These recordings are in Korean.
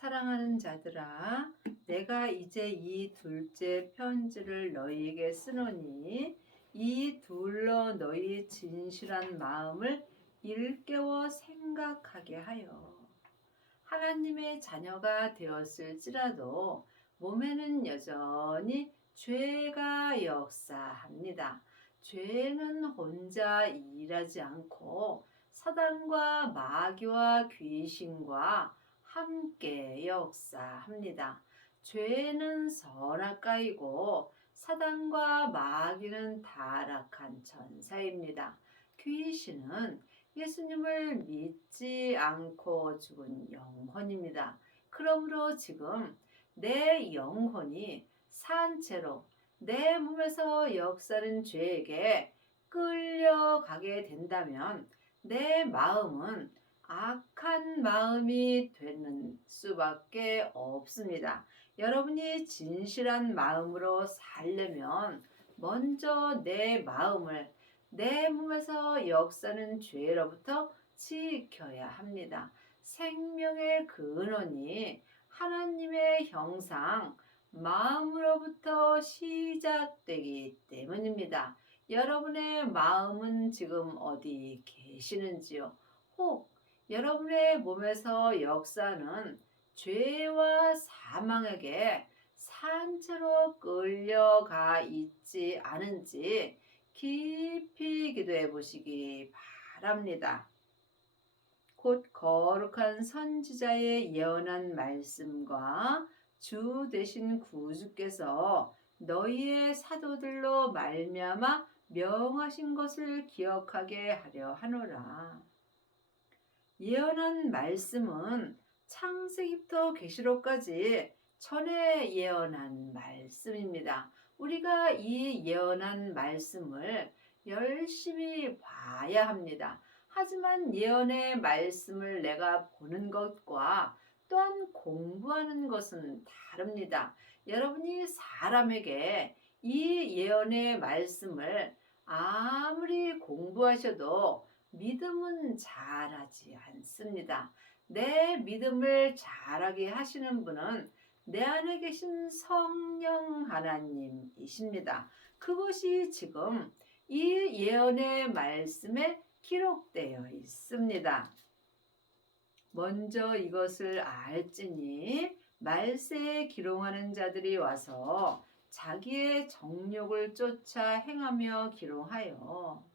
사랑하는 자들아, 내가 이제 이 둘째 편지를 너희에게 쓰노니 이 둘러 너희 진실한 마음을 일깨워 생각하게 하여 하나님의 자녀가 되었을지라도 몸에는 여전히 죄가 역사합니다. 죄는 혼자 일하지 않고 사단과 마귀와 귀신과 함께 역사합니다. 죄는 선악가이고 사단과 마귀는 타락한 천사입니다. 귀신은 예수님을 믿지 않고 죽은 영혼입니다. 그러므로 지금 내 영혼이 산채로 내 몸에서 역사는 죄에게 끌려가게 된다면 내 마음은 악한 마음이 되는 수밖에 없습니다. 여러분이 진실한 마음으로 살려면 먼저 내 마음을 내 몸에서 역사는 죄로부터 지켜야 합니다. 생명의 근원이 하나님의 형상, 마음으로부터 시작되기 때문입니다. 여러분의 마음은 지금 어디 계시는지요? 혹 여러분의 몸에서 역사는 죄와 사망에게 산채로 끌려가 있지 않은지 깊이 기도해 보시기 바랍니다. 곧 거룩한 선지자의 예언한 말씀과 주 되신 구주께서 너희의 사도들로 말미암아 명하신 것을 기억하게 하려 하노라. 예언한 말씀은 창세기부터 계시록까지 전에 예언한 말씀입니다. 우리가 이 예언한 말씀을 열심히 봐야 합니다. 하지만 예언의 말씀을 내가 보는 것과 또한 공부하는 것은 다릅니다. 여러분이 사람에게 이 예언의 말씀을 아무리 공부하셔도 믿음은 잘하지 않습니다. 내 믿음을 잘하게 하시는 분은 내 안에 계신 성령 하나님이십니다. 그것이 지금 이 예언의 말씀에 기록되어 있습니다. 먼저 이것을 알지니 말세에 기롱하는 자들이 와서 자기의 정욕을 쫓아 행하며 기롱하여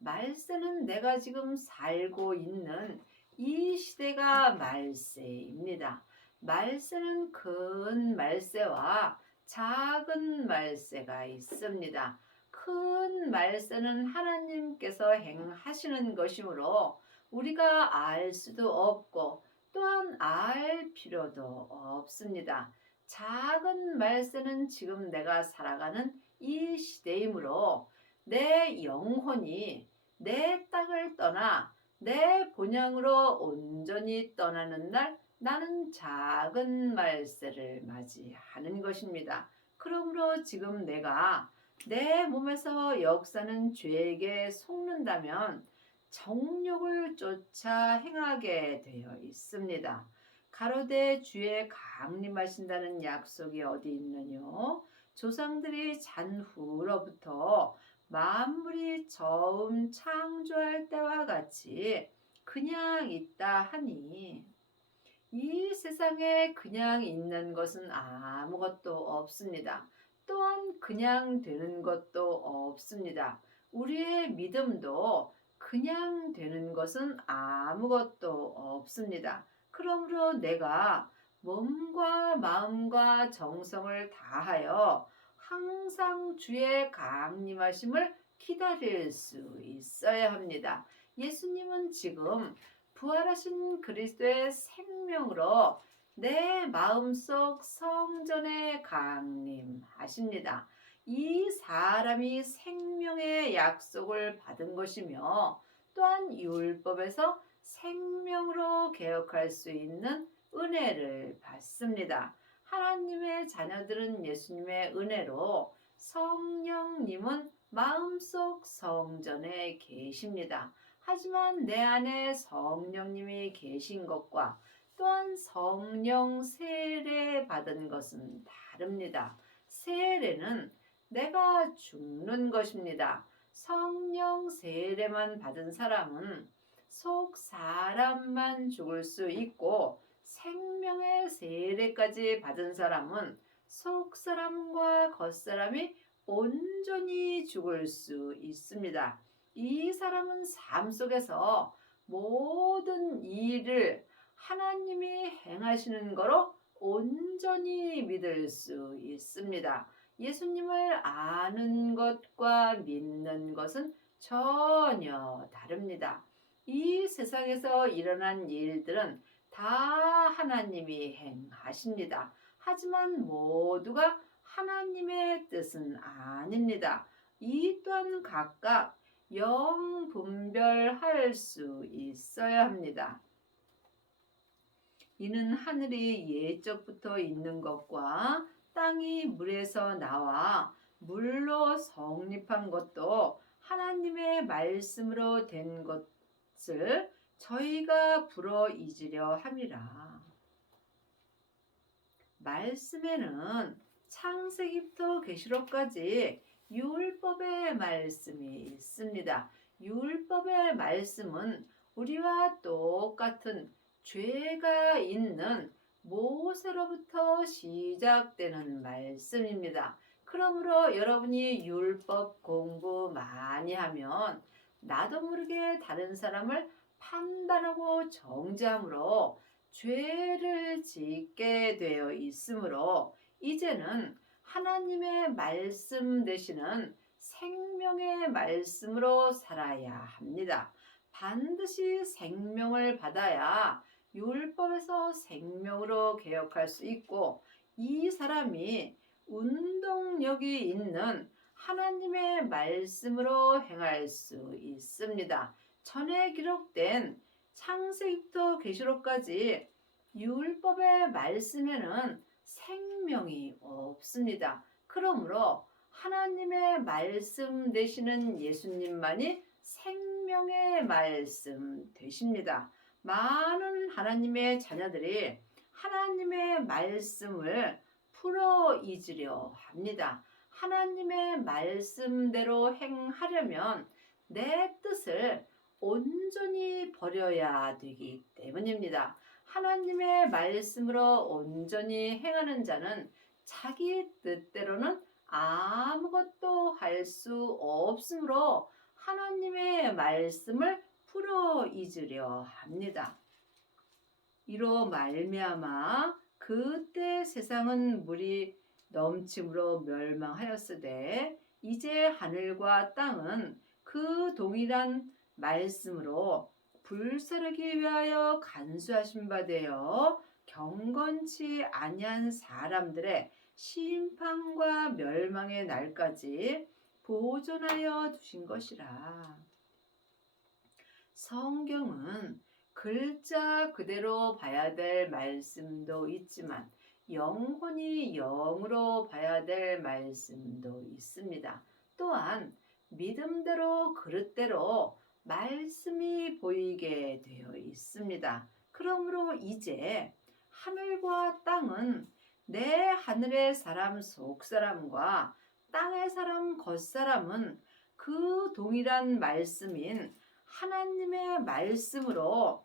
말세는 내가 지금 살고 있는 이 시대가 말세입니다. 말세는 큰 말세와 작은 말세가 있습니다. 큰 말세는 하나님께서 행하시는 것이므로 우리가 알 수도 없고 또한 알 필요도 없습니다. 작은 말세는 지금 내가 살아가는 이 시대이므로 내 영혼이 내 땅을 떠나 내 본향으로 온전히 떠나는 날 나는 작은 말세를 맞이하는 것입니다. 그러므로 지금 내가 내 몸에서 역사는 죄에게 속는다면 정욕을 쫓아 행하게 되어 있습니다. 가로되 주의 강림하신다는 약속이 어디 있느뇨? 조상들이 잔 후로부터 만물이 처음 창조할 때와 같이 그냥 있다 하니 이 세상에 그냥 있는 것은 아무것도 없습니다. 또한 그냥 되는 것도 없습니다. 우리의 믿음도 그냥 되는 것은 아무것도 없습니다. 그러므로 내가 몸과 마음과 정성을 다하여 항상 주의 강림하심을 기다릴 수 있어야 합니다. 예수님은 지금 부활하신 그리스도의 생명으로 내 마음속 성전에 강림하십니다. 이 사람이 생명의 약속을 받은 것이며 또한 율법에서 생명으로 개혁할 수 있는 은혜를 받습니다. 하나님의 자녀들은 예수님의 은혜로 성령님은 마음속 성전에 계십니다. 하지만 내 안에 성령님이 계신 것과 또한 성령 세례 받은 것은 다릅니다. 세례는 내가 죽는 것입니다. 성령 세례만 받은 사람은 속 사람만 죽을 수 있고, 생명의 세례까지 받은 사람은 속 사람과 겉사람이 온전히 죽을 수 있습니다. 이 사람은 삶 속에서 모든 일을 하나님이 행하시는 거로 온전히 믿을 수 있습니다. 예수님을 아는 것과 믿는 것은 전혀 다릅니다. 이 세상에서 일어난 일들은 다 하나님이 행하십니다. 하지만 모두가 하나님의 뜻은 아닙니다. 이 또한 각각 영분별할 수 있어야 합니다. 이는 하늘이 예적부터 있는 것과 땅이 물에서 나와 물로 성립한 것도 하나님의 말씀으로 된 것을 저희가 불어 잊으려 함이라. 말씀에는 창세기부터 계시록까지 율법의 말씀이 있습니다. 율법의 말씀은 우리와 똑같은 죄가 있는 모세로부터 시작되는 말씀입니다. 그러므로 여러분이 율법 공부 많이 하면 나도 모르게 다른 사람을 판단하고 정죄함으로 죄를 짓게 되어 있으므로 이제는 하나님의 말씀 되시는 생명의 말씀으로 살아야 합니다. 반드시 생명을 받아야 율법에서 생명으로 개혁할 수 있고, 이 사람이 운동력이 있는 하나님의 말씀으로 행할 수 있습니다. 전에 기록된 창세기부터 계시록까지 율법의 말씀에는 생명이 없습니다. 그러므로 하나님의 말씀 되시는 예수님만이 생명의 말씀 되십니다. 많은 하나님의 자녀들이 하나님의 말씀을 풀어 잊으려 합니다. 하나님의 말씀대로 행하려면 내 뜻을 온전히 버려야 되기 때문입니다. 하나님의 말씀으로 온전히 행하는 자는 자기 뜻대로는 아무것도 할 수 없으므로 하나님의 말씀을 풀어 잊으려 합니다. 이로 말미암아 그때 세상은 물이 넘침으로 멸망하였으되 이제 하늘과 땅은 그 동일한 말씀으로 불사르기 위하여 간수하신 바 되어 경건치 아니한 사람들의 심판과 멸망의 날까지 보존하여 두신 것이라. 성경은 글자 그대로 봐야 될 말씀도 있지만 영혼이 영으로 봐야 될 말씀도 있습니다. 또한 믿음대로 그릇대로 말씀이 보이게 되어 있습니다. 그러므로 이제 하늘과 땅은 내 하늘의 사람 속 사람과 땅의 사람 겉 사람은 그 동일한 말씀인 하나님의 말씀으로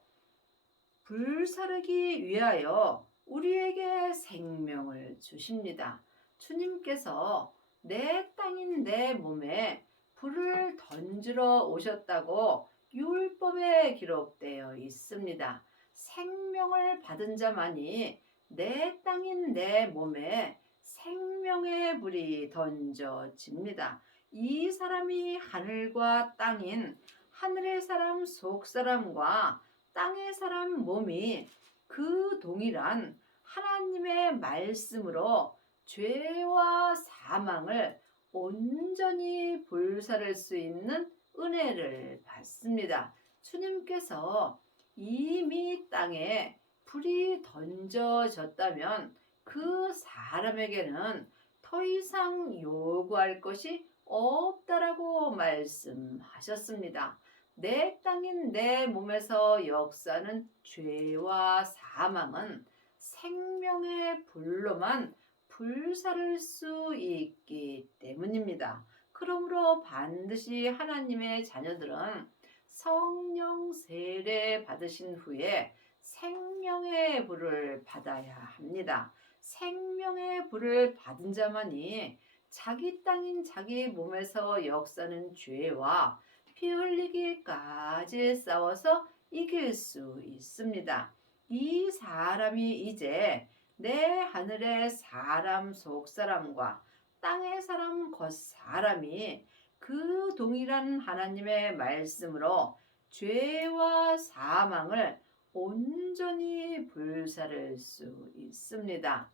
불사르기 위하여 우리에게 생명을 주십니다. 주님께서 내 땅인 내 몸에 불을 던지러 오셨다고 율법에 기록되어 있습니다. 생명을 받은 자만이 내 땅인 내 몸에 생명의 불이 던져집니다. 이 사람이 하늘과 땅인 하늘의 사람 속 사람과 땅의 사람 몸이 그 동일한 하나님의 말씀으로 죄와 사망을 온전히 불사를 수 있는 은혜를 받습니다. 주님께서 이미 땅에 불이 던져졌다면 그 사람에게는 더 이상 요구할 것이 없다라고 말씀하셨습니다. 내 땅인 내 몸에서 역사하는 죄와 사망은 생명의 불로만 불사를 수 있기 때문입니다. 그러므로 반드시 하나님의 자녀들은 성령 세례 받으신 후에 생명의 불을 받아야 합니다. 생명의 불을 받은 자만이 자기 땅인 자기 몸에서 역사하는 죄와 피 흘리기까지 싸워서 이길 수 있습니다. 이 사람이 이제 내 하늘의 사람 속 사람과 땅의 사람 겉 사람이 그 동일한 하나님의 말씀으로 죄와 사망을 온전히 불사를 수 있습니다.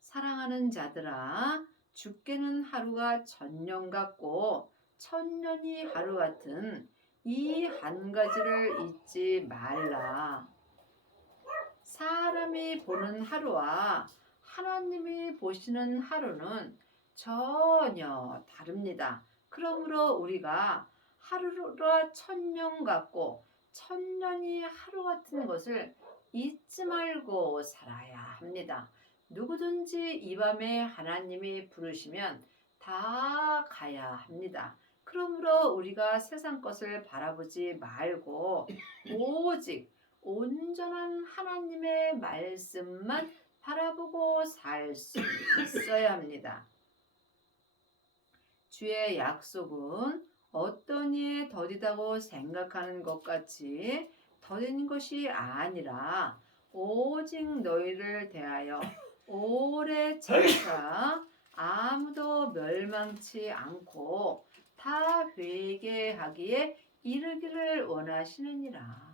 사랑하는 자들아, 죽게는 하루가 천년 같고 천년이 하루 같은 이 한 가지를 잊지 말라. 사람이 보는 하루와 하나님이 보시는 하루는 전혀 다릅니다. 그러므로 우리가 하루가 천년 같고 천년이 하루 같은 것을 잊지 말고 살아야 합니다. 누구든지 이 밤에 하나님이 부르시면 다 가야 합니다. 그러므로 우리가 세상 것을 바라보지 말고 오직 온전한 하나님의 말씀만 바라보고 살 수 있어야 합니다. 주의 약속은 어떤 이에 더디다고 생각하는 것 같이 더딘 것이 아니라 오직 너희를 대하여 오래 참사 아무도 멸망치 않고 다 회개하기에 이르기를 원하시느니라.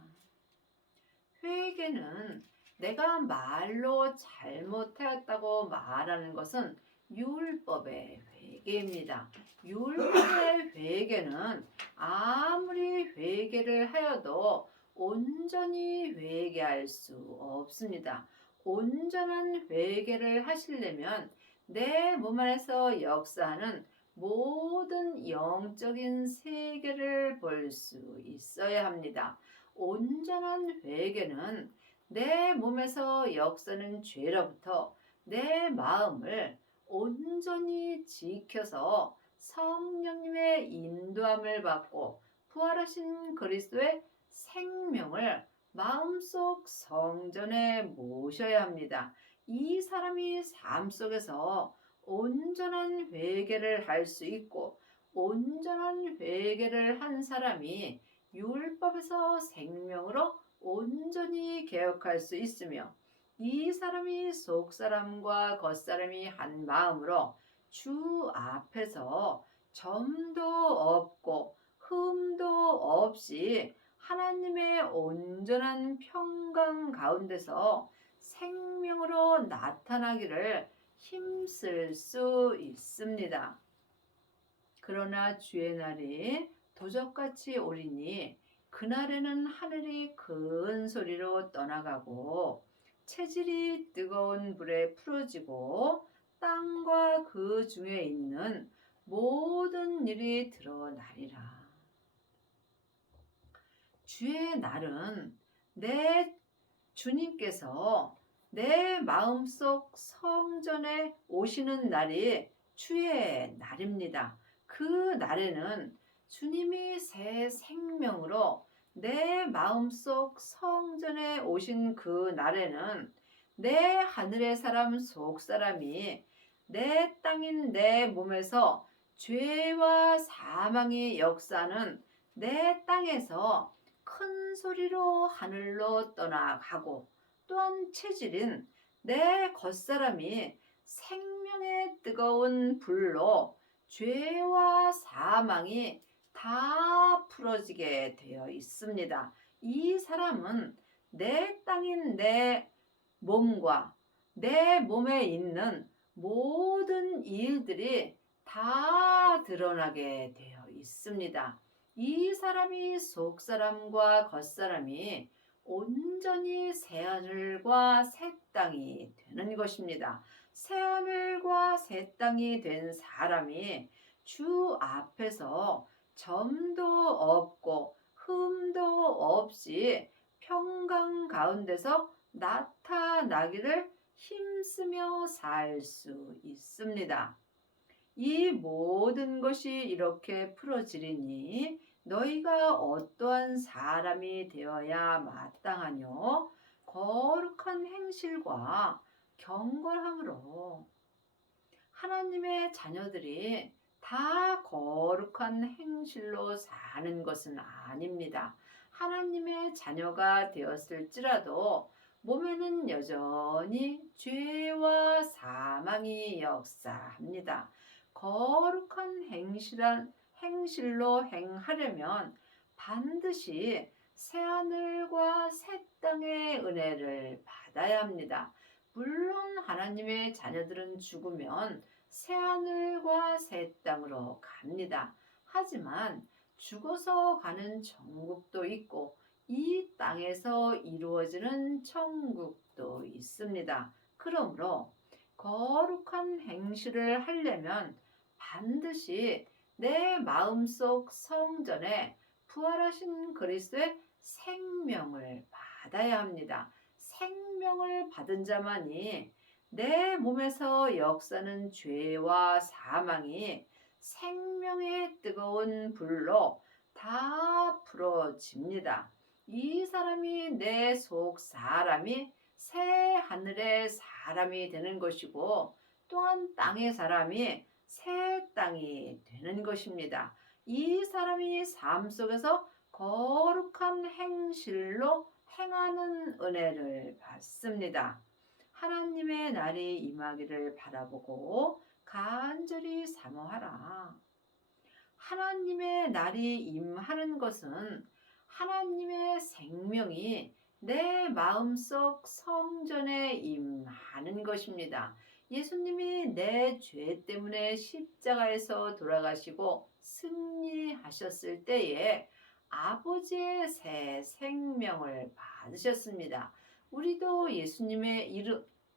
회개는 내가 말로 잘못하였다고 말하는 것은 율법의 회개입니다. 율법의 회개는 아무리 회개를 하여도 온전히 회개할 수 없습니다. 온전한 회개를 하시려면 내 몸 안에서 역사하는 모든 영적인 세계를 볼 수 있어야 합니다. 온전한 회개는 내 몸에서 역사는 죄로부터 내 마음을 온전히 지켜서 성령님의 인도함을 받고 부활하신 그리스도의 생명을 마음속 성전에 모셔야 합니다. 이 사람이 삶 속에서 온전한 회개를 할 수 있고 온전한 회개를 한 사람이 율법에서 생명으로 온전히 개혁할 수 있으며 이 사람이 속사람과 겉사람이 한 마음으로 주 앞에서 점도 없고 흠도 없이 하나님의 온전한 평강 가운데서 생명으로 나타나기를 힘쓸 수 있습니다. 그러나 주의 날이 도적같이 오리니 그날에는 하늘이 큰 소리로 떠나가고 체질이 뜨거운 불에 풀어지고 땅과 그 중에 있는 모든 일이 드러나리라. 주의 날은 내 주님께서 내 마음속 성전에 오시는 날이 주의 날입니다. 그 날에는 주님이 새 생명으로 내 마음속 성전에 오신 그 날에는 내 하늘의 사람 속 사람이 내 땅인 내 몸에서 죄와 사망이 역사하는 내 땅에서 큰 소리로 하늘로 떠나가고 또한 체질인 내 겉사람이 생명의 뜨거운 불로 죄와 사망이 다 풀어지게 되어 있습니다. 이 사람은 내 땅인 내 몸과 내 몸에 있는 모든 일들이 다 드러나게 되어 있습니다. 이 사람이 속사람과 겉사람이 온전히 새하늘과 새 땅이 되는 것입니다. 새하늘과 새 땅이 된 사람이 주 앞에서 점도 없고 흠도 없이 평강 가운데서 나타나기를 힘쓰며 살 수 있습니다. 이 모든 것이 이렇게 풀어지리니 너희가 어떠한 사람이 되어야 마땅하뇨? 거룩한 행실과 경건함으로. 하나님의 자녀들이 다 거룩한 행실로 사는 것은 아닙니다. 하나님의 자녀가 되었을지라도 몸에는 여전히 죄와 사망이 역사합니다. 거룩한 행실로 행하려면 반드시 새하늘과 새 땅의 은혜를 받아야 합니다. 물론 하나님의 자녀들은 죽으면 새하늘과 새 땅으로 갑니다. 하지만 죽어서 가는 천국도 있고 이 땅에서 이루어지는 천국도 있습니다. 그러므로 거룩한 행실을 하려면 반드시 내 마음속 성전에 부활하신 그리스도의 생명을 받아야 합니다. 생명을 받은 자만이 내 몸에서 역사는 죄와 사망이 생명의 뜨거운 불로 다 풀어집니다. 이 사람이 내 속 사람이 새 하늘의 사람이 되는 것이고 또한 땅의 사람이 새 땅이 되는 것입니다. 이 사람이 삶 속에서 거룩한 행실로 행하는 은혜를 받습니다. 하나님의 날이 임하기를 바라보고 간절히 사모하라. 하나님의 날이 임하는 것은 하나님의 생명이 내 마음속 성전에 임하는 것입니다. 예수님이 내 죄 때문에 십자가에서 돌아가시고 승리하셨을 때에 아버지의 새 생명을 받으셨습니다. 우리도 예수님의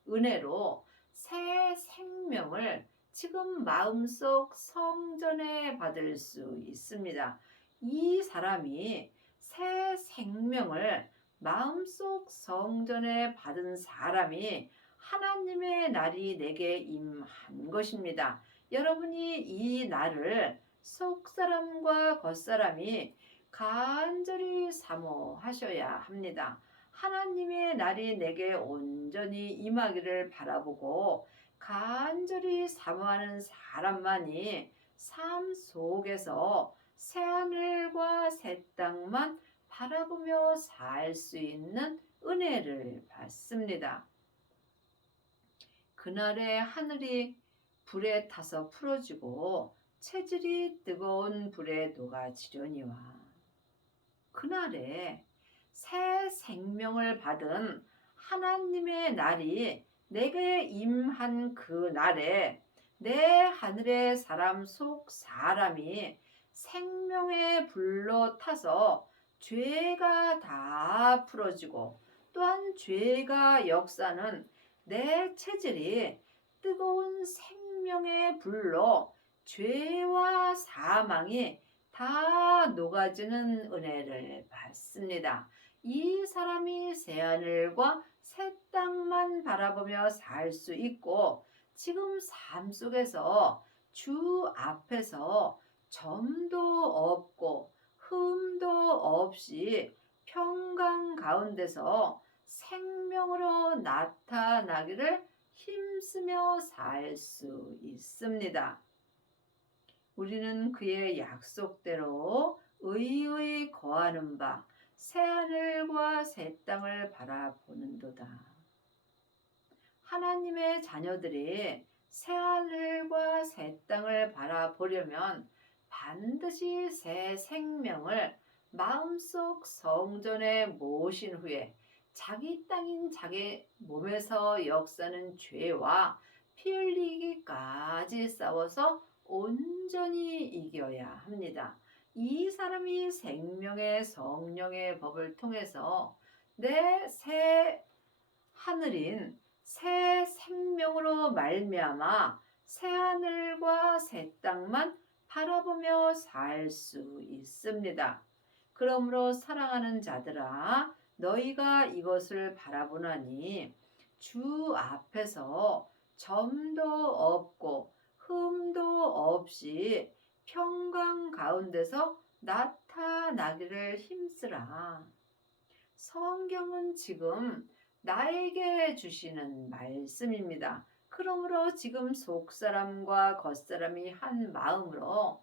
은혜로 새 생명을 지금 마음속 성전에 받을 수 있습니다. 이 사람이 새 생명을 마음속 성전에 받은 사람이 하나님의 날이 내게 임한 것입니다. 여러분이 이 날을 속사람과 겉사람이 간절히 사모하셔야 합니다. 하나님의 날이 내게 온전히 임하기를 바라보고 간절히 사모하는 사람만이 삶 속에서 새하늘과 새 땅만 바라보며 살 수 있는 은혜를 받습니다. 그날의 하늘이 불에 타서 풀어지고 체질이 뜨거운 불에 녹아지려니와 그날에 새 생명을 받은 하나님의 날이 내게 임한 그 날에 내 하늘의 사람 속 사람이 생명의 불로 타서 죄가 다 풀어지고 또한 죄가 역사는 내 체질이 뜨거운 생명의 불로 죄와 사망이 다 녹아지는 은혜를 받습니다. 이 사람이 새하늘과 새 땅만 바라보며 살 수 있고 지금 삶 속에서 주 앞에서 점도 없고 흠도 없이 평강 가운데서 생명으로 나타나기를 힘쓰며 살 수 있습니다. 우리는 그의 약속대로 의의 거하는 바 새하늘과 새 땅을 바라보는도다. 하나님의 자녀들이 새하늘과 새 땅을 바라보려면 반드시 새 생명을 마음속 성전에 모신 후에 자기 땅인 자기 몸에서 역사는 죄와 피 흘리기까지 싸워서 온전히 이겨야 합니다. 이 사람이 생명의 성령의 법을 통해서 내 새 하늘인 새 생명으로 말미암아 새 하늘과 새 땅만 바라보며 살 수 있습니다. 그러므로 사랑하는 자들아, 너희가 이것을 바라보나니 주 앞에서 점도 없고 흠도 없이 평강 가운데서 나타나기를 힘쓰라. 성경은 지금 나에게 주시는 말씀입니다. 그러므로 지금 속사람과 겉사람이 한 마음으로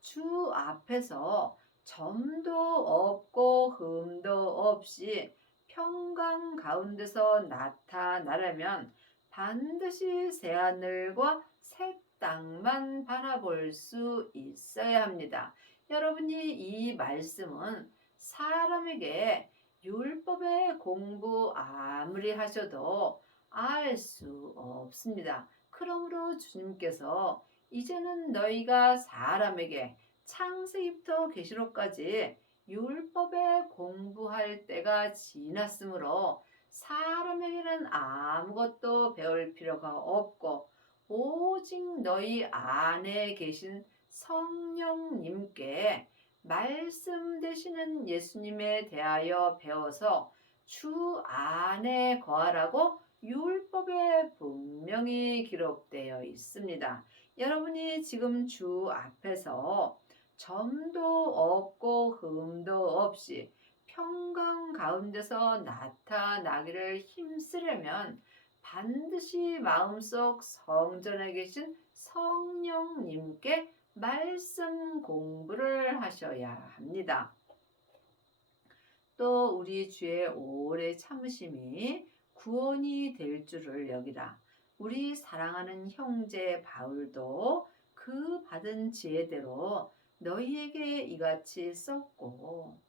주 앞에서 점도 없고 흠도 없이 평강 가운데서 나타나려면 반드시 새하늘과 새 땅만 바라볼 수 있어야 합니다. 여러분이 이 말씀은 사람에게 율법의 공부 아무리 하셔도 알 수 없습니다. 그러므로 주님께서 이제는 너희가 사람에게 창세기부터 계시록까지 율법에 공부할 때가 지났으므로 사람에게는 아무것도 배울 필요가 없고 오직 너희 안에 계신 성령님께 말씀 되시는 예수님에 대하여 배워서 주 안에 거하라고 율법에 분명히 기록되어 있습니다. 여러분이 지금 주 앞에서 점도 없고 흠도 없이 평강 가운데서 나타나기를 힘쓰려면 반드시 마음속 성전에 계신 성령님께 말씀 공부를 하셔야 합니다. 또 우리 주의 오래 참으심이 구원이 될 줄을 여기라. 우리 사랑하는 형제 바울도 그 받은 지혜대로 너희에게 이같이 썼고,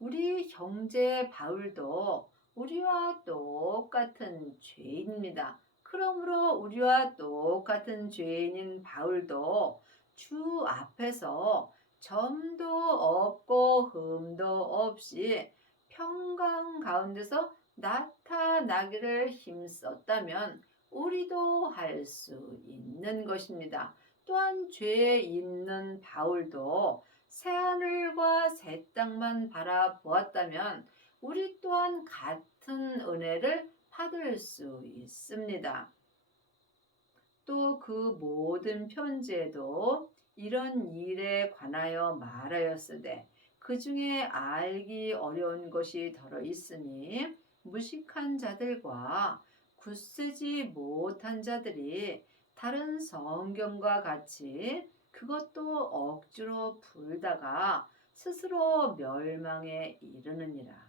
우리 형제 바울도 우리와 똑같은 죄인입니다. 그러므로 우리와 똑같은 죄인인 바울도 주 앞에서 점도 없고 흠도 없이 평강 가운데서 나타나기를 힘썼다면 우리도 할 수 있는 것입니다. 또한 죄에 있는 바울도 새하늘과 새 땅만 바라보았다면 우리 또한 같은 은혜를 받을 수 있습니다. 또 그 모든 편지에도 이런 일에 관하여 말하였으되 그 중에 알기 어려운 것이 더러 있으니 무식한 자들과 굳세지 못한 자들이 다른 성경과 같이 그것도 억지로 풀다가 스스로 멸망에 이르느니라.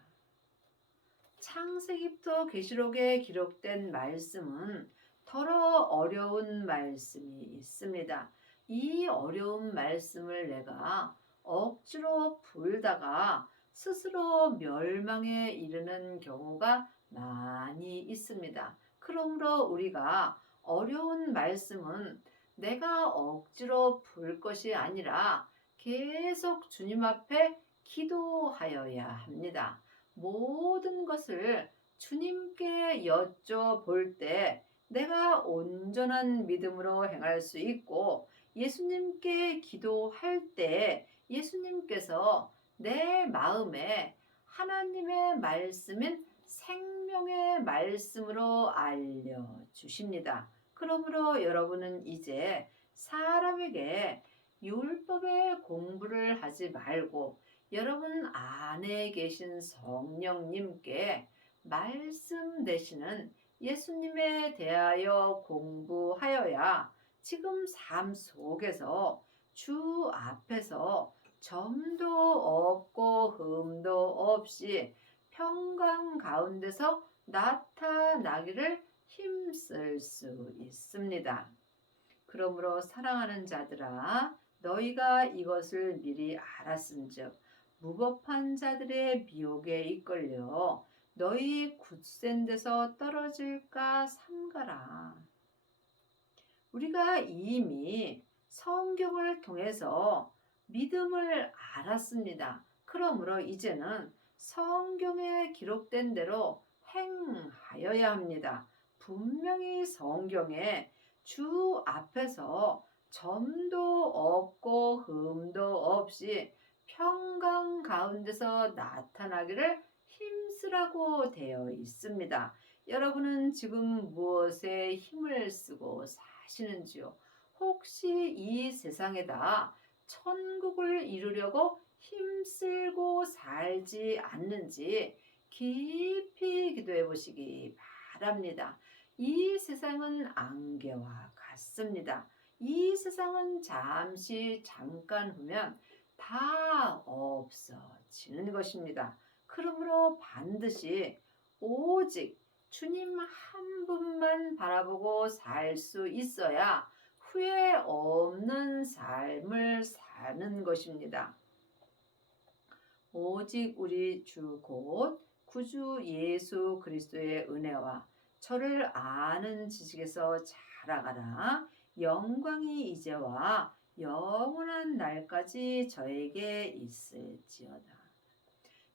창세기부터 계시록에 기록된 말씀은 더러 어려운 말씀이 있습니다. 이 어려운 말씀을 내가 억지로 풀다가 스스로 멸망에 이르는 경우가 많이 있습니다. 그러므로 우리가 어려운 말씀은 내가 억지로 풀 것이 아니라 계속 주님 앞에 기도하여야 합니다. 모든 것을 주님께 여쭤볼 때 내가 온전한 믿음으로 행할 수 있고, 예수님께 기도할 때 예수님께서 내 마음에 하나님의 말씀인 생명의 말씀으로 알려주십니다. 그러므로 여러분은 이제 사람에게 율법의 공부를 하지 말고 여러분 안에 계신 성령님께 말씀 되시는 예수님에 대하여 공부하여야 지금 삶 속에서 주 앞에서 점도 없고 흠도 없이 평강 가운데서 나타나기를 힘쓸 수 있습니다. 그러므로 사랑하는 자들아, 너희가 이것을 미리 알았은즉 무법한 자들의 미혹에 이끌려 너희 굳센 데서 떨어질까 삼가라. 우리가 이미 성경을 통해서 믿음을 알았습니다. 그러므로 이제는 성경에 기록된 대로 행하여야 합니다. 분명히 성경에 주 앞에서 점도 없고 흠도 없이 평강 가운데서 나타나기를 힘쓰라고 되어 있습니다. 여러분은 지금 무엇에 힘을 쓰고 사시는지요? 혹시 이 세상에다 천국을 이루려고 힘쓰고 살지 않는지 깊이 기도해 보시기 바랍니다. 이 세상은 안개와 같습니다. 이 세상은 잠깐 후면 다 없어지는 것입니다. 그러므로 반드시 오직 주님 한 분만 바라보고 살 수 있어야 후회 없는 삶을 사는 것입니다. 오직 우리 주 곧 구주 예수 그리스도의 은혜와 저를 아는 지식에서 자라가라. 영광이 이제와 영원한 날까지 저에게 있을지어다.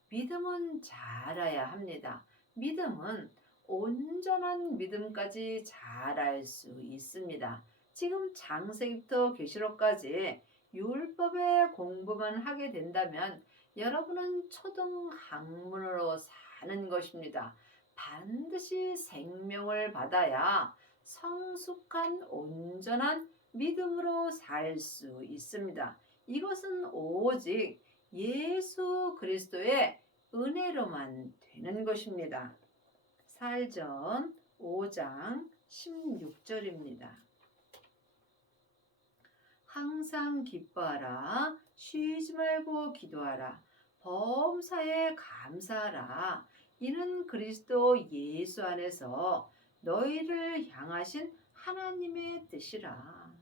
믿음은 자라야 합니다. 믿음은 온전한 믿음까지 자랄 수 있습니다. 지금 창세기부터 계시록까지 율법의 공부만 하게 된다면 여러분은 초등 학문으로 사는 것입니다. 반드시 생명을 받아야 성숙한 온전한 믿음으로 살 수 있습니다. 이것은 오직 예수 그리스도의 은혜로만 되는 것입니다. 사일전 5장 16절입니다. 항상 기뻐하라. 쉬지 말고 기도하라. 범사에 감사하라. 이는 그리스도 예수 안에서 너희를 향하신 하나님의 뜻이라.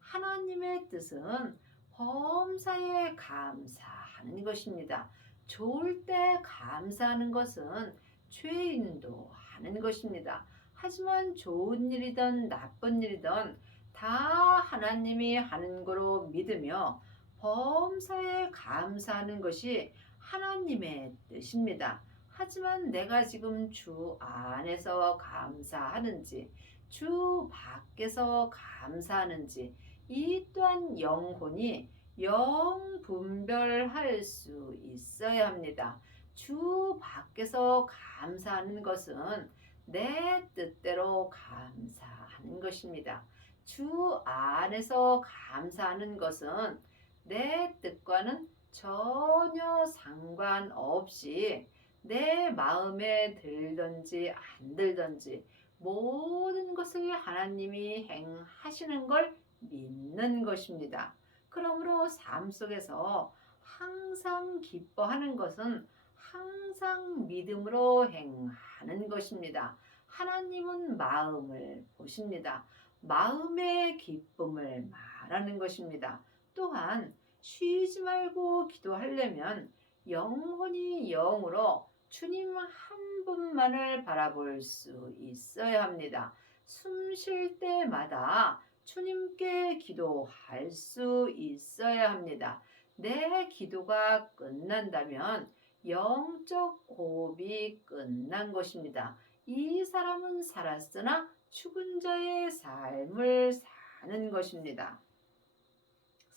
하나님의 뜻은 범사에 감사하는 것입니다. 좋을 때 감사하는 것은 죄인도 하는 것입니다. 하지만 좋은 일이든 나쁜 일이든 다 하나님이 하는 거로 믿으며 범사에 감사하는 것이 하나님의 뜻입니다. 하지만 내가 지금 주 안에서 감사하는지 주 밖에서 감사하는지 이 또한 영혼이 영분별할 수 있어야 합니다. 주 밖에서 감사하는 것은 내 뜻대로 감사하는 것입니다. 주 안에서 감사하는 것은 내 뜻과는 전혀 상관없이 내 마음에 들든지 안 들든지 모든 것을 하나님이 행하시는 걸 믿는 것입니다. 그러므로 삶 속에서 항상 기뻐하는 것은 항상 믿음으로 행하는 것입니다. 하나님은 마음을 보십니다. 마음의 기쁨을 말하는 것입니다. 또한 쉬지 말고 기도하려면 영혼이 영으로 주님 한 분만을 바라볼 수 있어야 합니다. 숨 쉴 때마다 주님께 기도할 수 있어야 합니다. 내 기도가 끝난다면 영적 호흡이 끝난 것입니다. 이 사람은 살았으나 죽은 자의 삶을 사는 것입니다.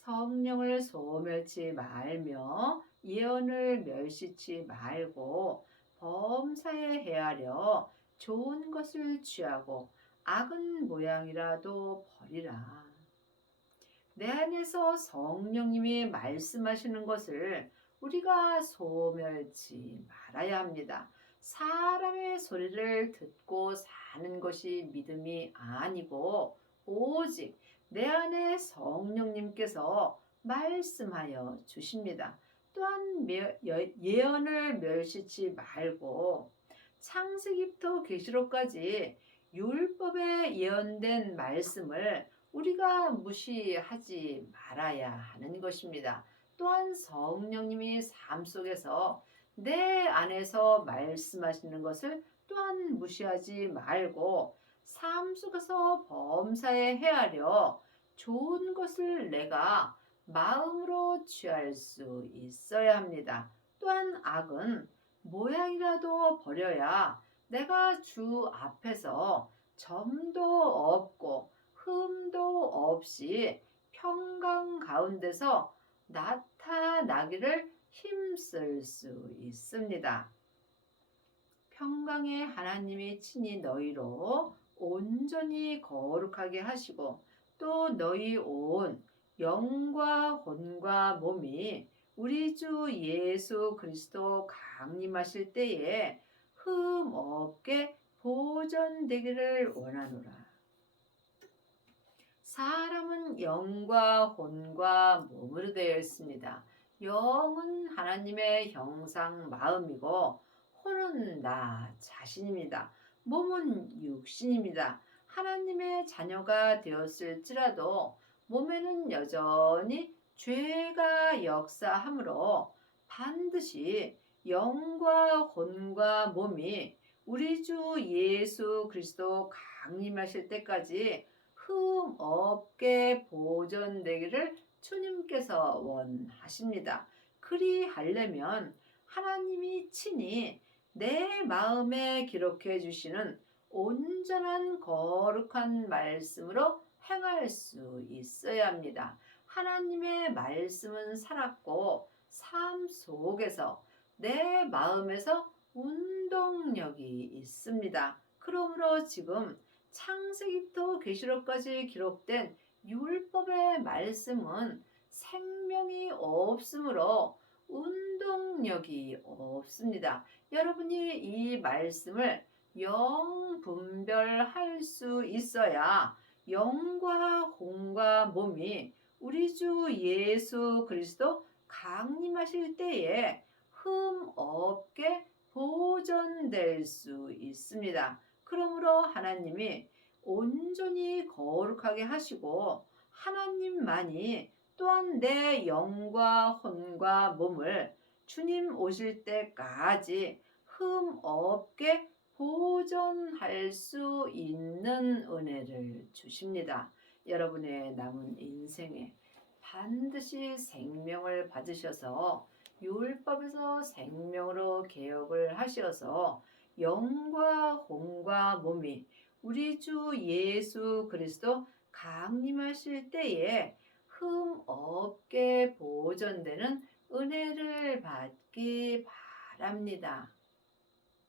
성령을 소멸치 말며 예언을 멸시치 말고 범사에 헤아려 좋은 것을 취하고 악은 모양이라도 버리라. 내 안에서 성령님이 말씀하시는 것을 우리가 소멸치 말아야 합니다. 사람의 소리를 듣고 사는 것이 믿음이 아니고 오직 내 안에 성령님께서 말씀하여 주십니다. 또한 예언을 멸시치 말고 창세기부터 계시록까지 율법에 예언된 말씀을 우리가 무시하지 말아야 하는 것입니다. 또한 성령님이 삶 속에서 내 안에서 말씀하시는 것을 또한 무시하지 말고 삶 속에서 범사에 헤아려 좋은 것을 내가 마음으로 취할 수 있어야 합니다. 또한 악은 모양이라도 버려야 내가 주 앞에서 점도 없고 흠도 없이 평강 가운데서 나타나기를 힘쓸 수 있습니다. 평강의 하나님이 친히 너희로 온전히 거룩하게 하시고 또 너희 온 영과魂과 몸이 우리 주 예수 그리스도 강림하실 때에 흠 없게 보존되기를 원하노라. 사람은 영과魂과 몸으로 되어 있습니다. 영은 하나님의 형상 마음이고 혼은 나 자신입니다. 몸은 육신입니다. 하나님의 자녀가 되었을지라도 몸에는 여전히 죄가 역사하므로 반드시 영과魂과 몸이 우리 주 예수 그리스도 강림하실 때까지 흠 없게 보존되기를 주님께서 원하십니다. 그리하려면 하나님이 친히 내 마음에 기록해 주시는 온전한 거룩한 말씀으로 행할 수 있어야 합니다. 하나님의 말씀은 살았고 삶 속에서 내 마음에서 운동력이 있습니다. 그러므로 지금 창세기부터 계시록까지 기록된 율법의 말씀은 생명이 없으므로 운동력이 없습니다. 여러분이 이 말씀을 영 분별할 수 있어야 영과 혼과 몸이 우리 주 예수 그리스도 강림하실 때에 흠 없게 보존될 수 있습니다. 그러므로 하나님이 온전히 거룩하게 하시고 하나님만이 또한 내 영과 혼과 몸을 주님 오실 때까지 흠 없게 보존할 수 있는 은혜를 주십니다. 여러분의 남은 인생에 반드시 생명을 받으셔서 율법에서 생명으로 개혁을 하셔서 영과 혼과 몸이 우리 주 예수 그리스도 강림하실 때에 흠 없게 보존되는 은혜를 받기 바랍니다.